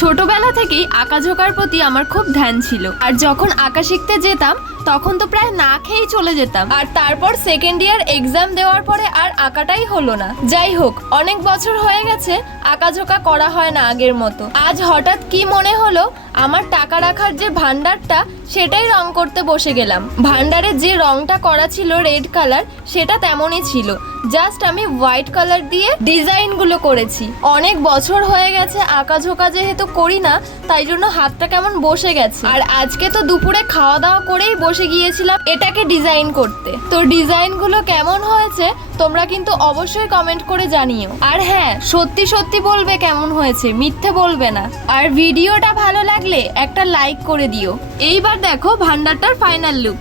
ছোটবেলা থেকেই আঁকাঝোঁকার প্রতি আমার খুব ধ্যান ছিল, আর যখন আঁকা শিখতে যেতাম তখন তো প্রায় না খেয়েই চলে যেতাম। আর তারপর সেকেন্ড ইয়ার এক্সাম দেওয়ার পরে আর আঁকাটাই হলো না। যাই হোক, অনেক বছর হয়ে গেছে আঁকাঝোঁকা করা হয় না আগের মতো। আজ হঠাৎ কি মনে হলো, আমার টাকা রাখার যে ভান্ডারটা সেটাই রং করতে বসে গেলাম। ভান্ডারে যে রংটা করা ছিল রেড কালার, সেটা তেমনই ছিল, জাস্ট আমি হোয়াইট কালার দিয়ে ডিজাইনগুলো করেছি। অনেক বছর হয়ে গেছে আঁকাঝোঁকা যেহেতু করি না, তাই জন্য হাতটা কেমন বসে গেছে। আর আজকে তো দুপুরে খাওয়া দাওয়া করেই বসে গিয়েছিলাম এটাকে ডিজাইন করতে। তো ডিজাইনগুলো কেমন হয়েছে তোমরা কিন্তু অবশ্যই কমেন্ট করে জানিও। আর হ্যাঁ, সত্যি সত্যি বলবে কেমন হয়েছে, মিথ্যে বলবে না। আর ভিডিওটা ভালো লাগলে একটা লাইক করে দিও। এইবার দেখো ভান্ডারটার ফাইনাল লুক।